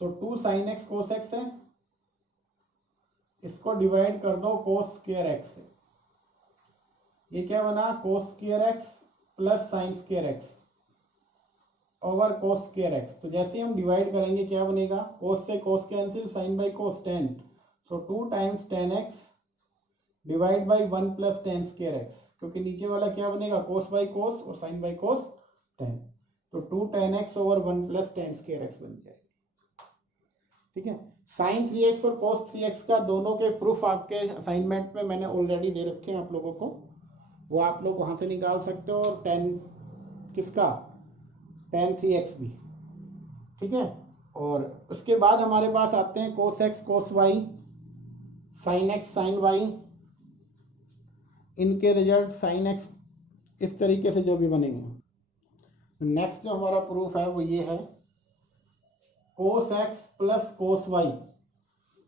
so 2 sin x cos x है, इसको डिवाइड कर दो cos स्क्वायर x से, ये क्या बना cos square x plus sin square x over cos square x। तो जैसे हम डिवाइड करेंगे क्या बनेगा, cos से cos cancel, sin by cos tan, so 2 times tan x divide by 1 plus tan square x, क्योंकि नीचे वाला क्या बनेगा cos बाई cos और sin बाई cos tan, तो 2 tan x over 1 plus tan square x बन जाएगा। ठीक है, sin 3x और cos 3x का दोनों के प्रूफ आपके असाइनमेंट में मैंने ऑलरेडी दे रखे हैं आप लोगों को, वो आप लोग वहां से निकाल सकते हो, और tan किसका, tan 3x भी। ठीक है, और उसके बाद हमारे पास आते हैं cos x cos y, sin x sin y, इनके रिजल्ट sin x इस तरीके से जो भी बनेंगे। नेक्स्ट जो हमारा प्रूफ है वो ये है cos x plus cos y,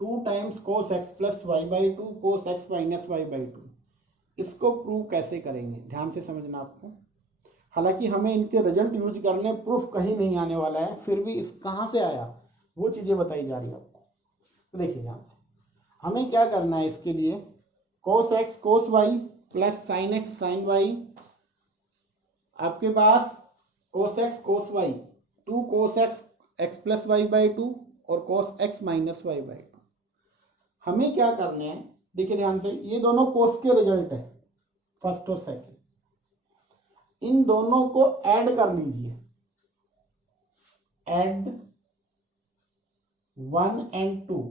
2 times cos x plus y by 2 cos x minus y by 2। इसको प्रूव कैसे करेंगे, ध्यान से समझना आपको, हालांकि हमें इनके रिजल्ट यूज करने, प्रूफ कहीं नहीं आने वाला है, फिर भी इस कहाँ से आया वो चीजें बताई जा रही है आपको। तो देखिए ध्यान से, हमें क्या करना है इसके लिए, cos x cos y plus sin x sin y, आपके पास cos x cos y 2 cos x x plus y by 2 और cos x minus y by 2। हमें क्या करना है, देखिए ध्यान से, ये दोनों cos के रिजल्ट है, फर्स्ट और सेकंड, इन दोनों को ऐड कर लीजिए, ऐड 1 एंड 2,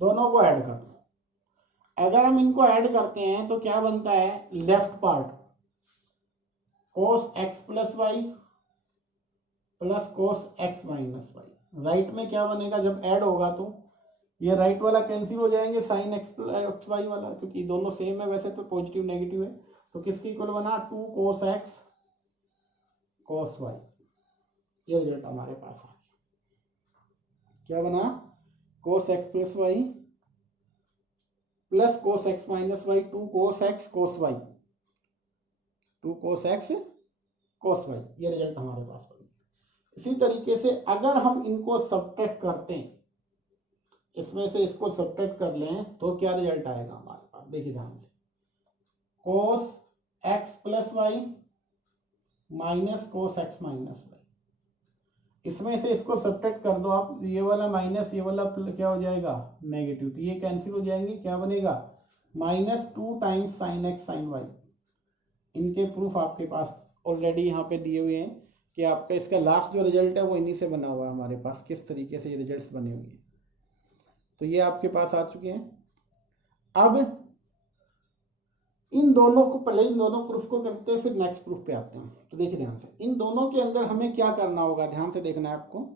दोनों को ऐड कर दो। अगर हम इनको ऐड करते हैं तो क्या बनता है, left part cos x plus y plus cos x minus y, right में क्या बनेगा जब ऐड होगा तो ये राइट वाला कैंसिल हो जाएंगे, साइन एक्स प्लस वाई वाला, क्योंकि दोनों सेम है वैसे तो, पॉजिटिव नेगेटिव है, तो किसके इक्वल बना 2 cos x cos y। ये रिजल्ट हमारे पास आ गया, क्या बना cos x plus y plus cos x minus y, 2 cos x cos y, 2 cos x cos y, ये रिजल्ट हमारे पास बन गया। इसी तरीके से अगर हम इनको सब्ट्रैक्ट करते हैं, इसमें से इसको सब्ट्रैक्ट कर लें तो क्या रिजल्ट आएगा हमारे पास, देखिए ध्यान से, cos x plus y minus cos x minus y, इसमें से इसको सब्ट्रैक्ट कर दो आप, ये वाला माइनस ये वाला क्या हो जाएगा नेगेटिव, तो ये कैंसिल हो जाएंगे, क्या बनेगा -2 times sine x sine y. इनके प्रूफ आपके पास ऑलरेडी यहाँ पे दिए हुए हैं कि आपका इसका लास्ट जो रिजल्ट है वो इन्हीं से बना हुआ है हमारे पास, किस तरीके से ये रिजल्ट्स बने हुए हैं। तो ये आपके पास आ चुके हैं। अब इन दोनों को, पहले इन दोनों प्रूफ को करते हैं, फिर नेक्स्ट प्रूफ पे आते हैं। तो देखिए ध्यान से, इन दोनों के अंदर हमें क्या करना होगा, ध्यान से देखना है आपको।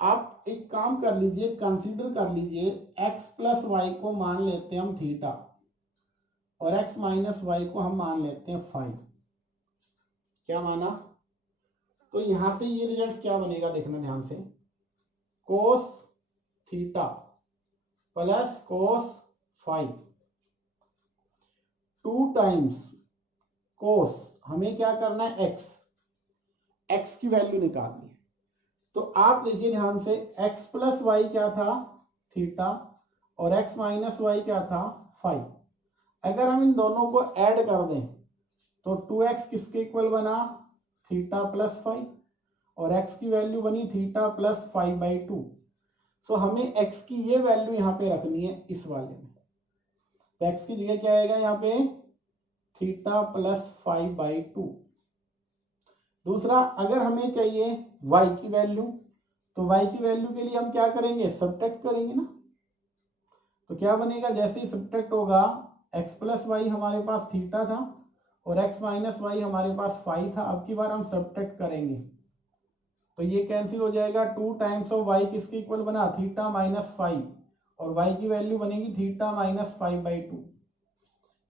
आप एक काम कर लीजिए, कंसीडर कर लीजिए x प्लस वाई को मान लेते हैं हम थीटा, और x माइनस वाई को हम मान लेते हैं फाई। क्या माना? तो यहां से ये रिजल्ट क्या बनेगा, देखना ध्यान से, cos theta plus cos phi 2 times cos, हमें क्या करना है x की वैल्यू निकालनी है। तो आप देखिए ध्यान से, x प्लस वाई क्या था थीटा, और x माइनस वाई क्या था फाई। अगर हम इन दोनों को ऐड कर दें तो 2x किसके इक्वल बना, थीटा प्लस फाई, और x की वैल्यू बनी थीटा प्लस 5/2। सो हमें x की ये वैल्यू यहाँ पे रखनी है इस वाले में। तो x की जगह क्या आएगा यहाँ पे, थीटा प्लस 5/2। दूसरा, अगर हमें चाहिए y की वैल्यू, तो y की वैल्यू के लिए हम क्या करेंगे, सब्ट्रैक्ट करेंगे ना। तो क्या बनेगा, जैसे ही सब्ट्रैक्ट होगा, x प्लस वाई हमारे पास थीटा था और x माइनस वाई हमारे पास फाई था। अब की बार हम सब्ट्रैक्ट करेंगे तो ये कैंसिल हो जाएगा। 2 टाइम्स ऑफ y किसके इक्वल बना, थीटा माइनस फाई, और y की वैल्यू बनेगी थीटा माइनस 5/2।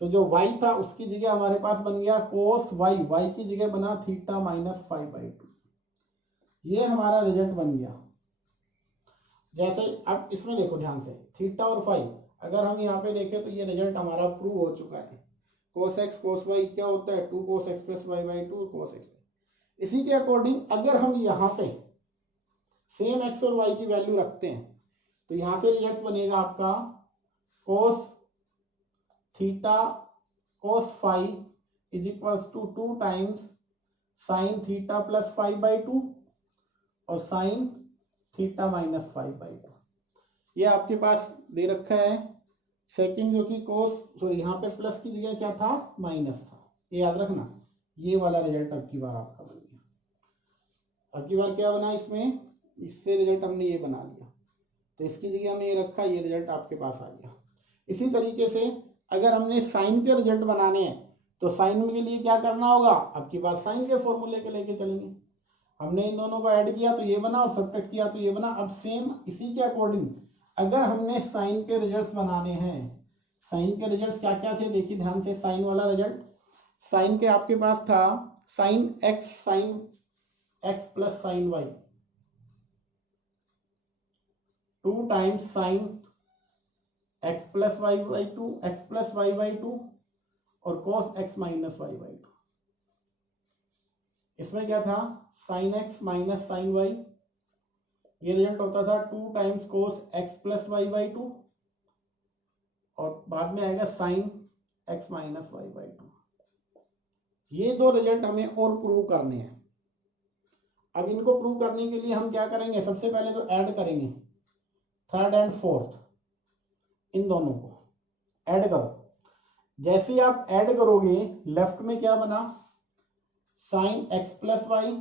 तो जो y था उसकी जगह हमारे पास बन गया कोस y की जगह बना थीटा माइनस 5/2। ये हमारा रिजल्ट बन गया। जैसे अब इसमें देखो ध्यान से, थीटा और फाई अगर हम यहाँ पे देखें तो ये रिजल्ट हमारा प्रूव हो चुका है। कोस एक्स कोस वाई क्या होता है, 2 cos x plus y/2 cos x. इसी के अकॉर्डिंग अगर हम यहाँ पे सेम x और y की वैल्यू रखते हैं तो यहाँ से रिजल्ट बनेगा आपका cos theta cos phi is equals to 2 times sine theta plus 5/2 और साइन थीटा माइनस 5/2। ये आपके पास दे रखा है। सेकंड जो कि कोस, सॉरी यहाँ पे प्लस की जगह क्या था, माइनस था, ये याद रखना। ये वाला रिजल्ट अब की बार आपका बन गया। अब की बार क्या बना इसमें, इससे रिजल्ट हमने ये बना लिया, तो इसकी जगह हमने ये रखा, ये रिजल्ट आपके पास आ गया। इसी तरीके से अगर हमने साइन के रिजल्ट बनाने हैं तो साइन के लिए क्या करना होगा, अब की बार साइन के फॉर्मूले के लेके चलेंगे। हमने इन दोनों को ऐड किया तो ये बना, और सब्ट्रैक्ट किया तो ये बना। अब सेम इसी के अकॉर्डिंग अगर हमने साइन के रिजल्ट्स बनाने हैं, साइन के रिजल्ट्स क्या क्या थे देखिए ध्यान से। साइन वाला रिजल्ट, साइन के आपके पास था sine x plus sine y, 2 times sine x plus y/2 x plus y/2 और कोस एक्स माइनस y/2। इसमें क्या था, sine x minus sine y, ये रिजल्ट होता था 2 times cos x plus y/2 और बाद में आएगा साइन एक्स माइनस y/2। ये दो रिजल्ट हमें और प्रूव करने हैं। अब इनको प्रूव करने के लिए हम क्या करेंगे, सबसे पहले तो ऐड करेंगे थर्ड एंड फोर्थ, इन दोनों को ऐड करो। जैसे ही आप ऐड करोगे लेफ्ट में क्या बना, sine x plus y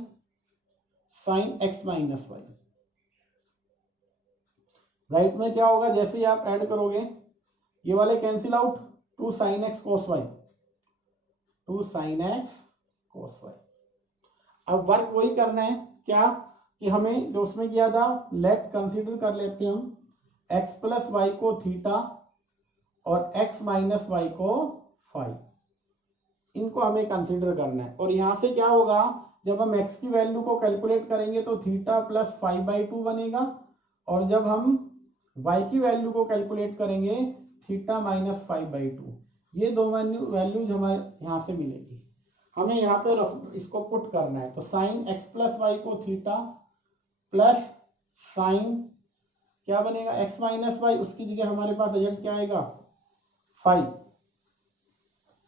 sine x minus y. Right में क्या होगा, जैसे ही आप ऐड करोगे ये वाले cancel out, 2 sign x cos Y 2 sign x cos y. अब वर्क वही करना है क्या, कि हमें जो उसमें किया था, लेट कंसीडर कर लेते हैं हम एक्स प्लस वाई को थीटा और एक्स माइनस वाई को फाई, इनको हमें कंसीडर करना है। और यहां से क्या होगा, जब हम x की वैल्यू को कैलकुलेट करेंगे तो थीटा प्लस 5/2 बनेगा, और जब हम y की वैल्यू को कैलकुलेट करेंगे थीटा माइनस 5/2। ये दो वैल्यूज हमें यहाँ से मिलेगी। हमें यहाँ पे इसको पुट करना है, तो साइन एक्स प्लस वाई को थीटा प्लस साइन क्या बनेगा एक्स माइनस वाई, उसकी जगह हमारे पास रिजल्ट क्या आएगा 5।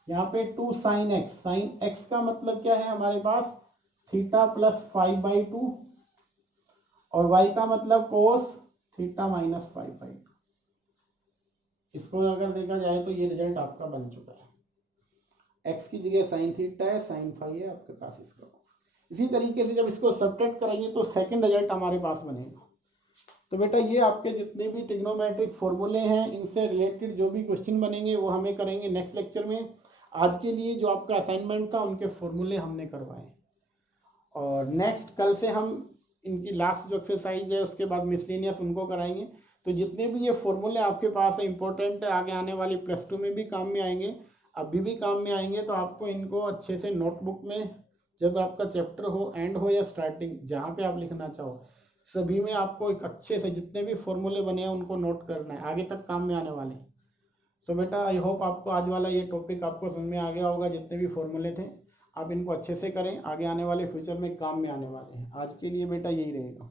यहाँ पे 2 साइन एक्स का मतलब क्या है हमारे पास, थीटा प्लस 5/2 और y का मतलब cos theta minus five five. इसको अगर देखा जाए तो ये रिजल्ट आपका बन चुका है। x की जगह साइन थीटा है, साइन फाइव है आपके पास इसका। इसी तरीके से जब इसको सब्ट्रैक्ट करेंगे तो सेकंड रिजल्ट हमारे पास बनेगा। तो बेटा ये आपके जितने भी ट्रिग्नोमेट्रिक फॉर्मूले हैं इनसे रिलेटेड जो भी क्वेश्चन बनेंगे वो हमें करेंगे नेक्स्ट लेक्चर में। आज के लिए जो आपका असाइनमेंट था उनके फॉर्मूले हमने करवाए, और नेक्स्ट कल से हम इनकी लास्ट जो एक्सरसाइज है उसके बाद मिसलेनियस उनको कराएंगे। तो जितने भी ये फॉर्मूले आपके पास है इंपॉर्टेंट है, आगे आने वाली +2 में भी काम में आएंगे, अभी भी काम में आएंगे। तो आपको इनको अच्छे से नोटबुक में जब आपका चैप्टर हो, एंड हो या स्टार्टिंग, जहाँ पे आप लिखना चाहो, सभी में आपको एक अच्छे से जितने भी फॉर्मूले बने हैं उनको नोट करना है, आगे तक काम में आने वाले हैं। तो बेटा आई होप आपको आज वाला ये टॉपिक आपको समझ में आ गया होगा। जितने भी फॉर्मूले थे आप इनको अच्छे से करें, आगे आने वाले फ्यूचर में काम में आने वाले हैं। आज के लिए बेटा यही रहेगा।